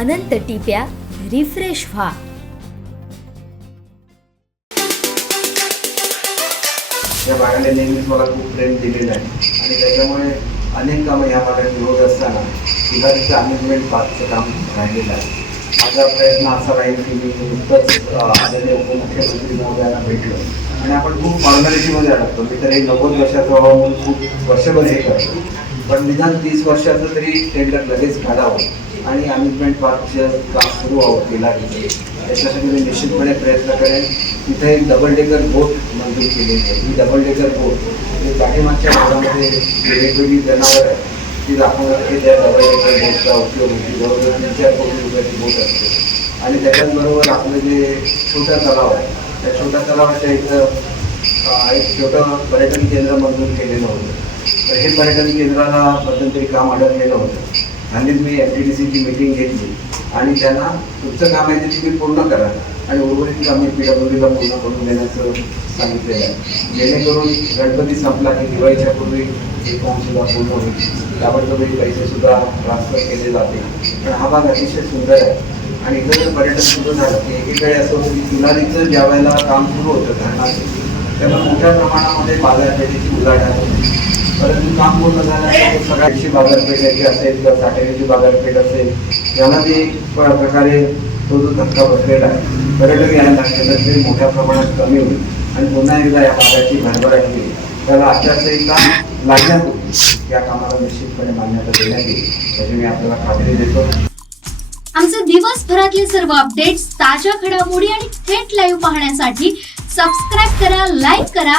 अनंत टिप्या refresh व्हा. या भागाने नेहमीच मला खूप प्रेम दिलेलं आहे. आणि त्याच्यामुळे अनेक कामं ह्या भागात होत असताना तिला तिचं अनेजमेंट पार्कचं काम राहिलेलं आहे. माझा प्रयत्न असा राहील की मी नुकतंच आलेले उपमुख्यमंत्री महोदयांना भेटलो. आणि आपण खूप फॉर्मॅलिटीमध्ये अडकतो मी तर हे नव्वद वर्षाचा व्हावं म्हणून खूप वर्षभर हे करतो. पण निदान तीस वर्षाचं तरी टेंडर लगेच काढावं आणि अम्युजमेंट पार्कचं काम सुरू व्हावं तिला त्याच्यासाठी मी निश्चितपणे प्रयत्न करेन. तिथे एक डबल डेकर बोट मंजूर केलेली आहे. ही डबल डेकर बोट म्हणजे पाठीमागच्या भागामध्ये वेगवेगळी जनावरं आहेत. ती दाखवण्यासाठी त्या डबल डेकर बोटचा उपयोग होती. जवळजवळ तीन चार कोटी रुपयाची बोट असते. आणि त्याच्याचबरोबर आपलं जे छोटा तलाव आहे त्या छोट्या तलावाच्या इथं एक छोटं पर्यटन केंद्र मंजूर केलेलं होतं. तर हे पर्यटन केंद्राला मध्यंतरी काम अडकलेलं होतं. आणि मी एफ टी डी सीची मिटिंग घेतली आणि त्यांना तुमचं काम आहे ते तुम्ही पूर्ण करा. आणि उर्वरित कामे मी पूर्ण करून देण्याचं सांगितलेलं आहे. जेणेकरून गणपती संपला की दिवाळीच्या पूर्वी हे काम सुद्धा पूर्ण होईल. त्याबद्दल पैसे सुद्धा ट्रान्सफर केले जाते पण हा भाग अतिशय सुंदर आहे. आणि इथं जर पर्यटन सुरू झालं की एकीकडे असं होतं की तुलारीचं ज्या वेळेला काम सुरू होतं धरणाचं तेव्हा मोठ्या प्रमाणामध्ये बाजारपेठेची उलाढाल होती. परंतु काम पूर्ण झाल्यानंतर सगळ्याची बाजारपेठेची असेल किंवा साठेरीची बाजारपेठ असेल याला प- प्रकारे तो जो धक्का बसलेला आहे पर्यटक यायला लागले तर ते मोठ्या प्रमाणात कमी होईल. आणि पुन्हा एकदा या भागाची भरभराट होईल त्याला आचारसंहिता लागण्यापूर्वी या कामाला निश्चितपणे मान्यता देण्यात येईल. याची मी आपल्याला खात्री देतो. आमचे दिवसभरातले सर्व अपडेट्स ताज्या घडामोडी आणि थेट लाईव्ह पाहण्यासाठी सबस्क्राईब करा लाईक करा